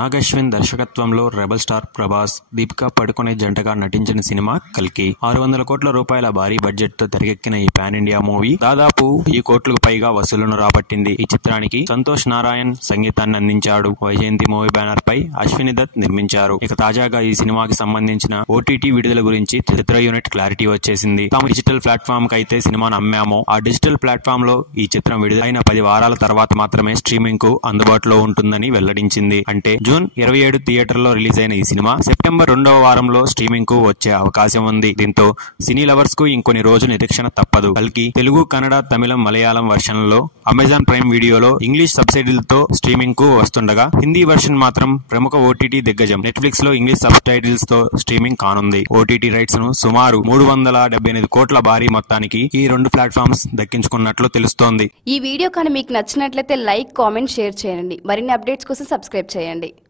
నాగ్ అశ్విన్ దర్శకత్వంలో rebel star Prabhas, Deepika పడుకొనే జంటగా నటించిన సినిమా కల్కి. 600 కోట్ల రూపాయల భారీ బడ్జెట్ తో తెరకెక్కిన ఈ పాన్ ఇండియా మూవీ దాదాపు 1000 కోట్లకు పైగా వసూలును రాబట్టింది. ఈ చిత్రానికి సంతోష్ నారాయణ్ సంగీతాన్ని అందించాడు. వైజయంతి మూవీ బ్యానర్ పై అశ్విని దత్ నిర్మించారు. ఇక తాజాగా ఈ సినిమాకి సంబంధించిన ఓటీటీ విడుదల గురించి చిత్ర యూనిట్ క్లారిటీ వచ్చేసింది. తాము డిజిటల్ ప్లాట్ఫామ్ కి అయితే సినిమాను అమ్మామో, ఆ డిజిటల్ ప్లాట్ఫామ్ లో ఈ చిత్రం విడుదలైన 10 వారాల తర్వాత మాత్రమే స్ట్రీమింగ్ కు అందుబాటులో ఉంటుందని వెల్లడించింది. అంటే జూన్ 27 థియేటర్లో రిలీజ్ అయిన ఈ సినిమా సెప్టెంబర్ 2వ వారంలో స్ట్రీమింగ్ కు వచ్చే అవకాశం ఉంది. దీంతో సినీ లవర్స్ కు ఇంకొన్ని రోజులు నిరీక్షణ తప్పదు. కల్కి తెలుగు, కన్నడ, తమిళం, మలయాళం వర్షన్లలో అమెజాన్ ప్రైమ్ వీడియోలో ఇంగ్లీష్ సబ్టైటిల్తో స్ట్రీమింగ్ కు వస్తుండగా, హిందీ వర్షన్ మాత్రం ప్రముఖ ఓటీటీ దిగ్గజం నెట్ఫ్లిక్స్ లో ఇంగ్లీష్ సబ్టైటిల్స్ తో స్ట్రీమింగ్ కానుంది. ఓటీటీ రైట్స్ ను సుమారు 378 కోట్ల భారీ మొత్తానికి ఈ 2 ప్లాట్ఫామ్స్ దక్కించుకున్నట్లు తెలుస్తోంది. ఈ వీడియో కానీ మీకు నచ్చినట్లయితే లైక్, కామెంట్, షేర్ చేయండి. మరిన్ని అప్డేట్స్ కోసం సబ్స్క్రైబ్ చేయండి.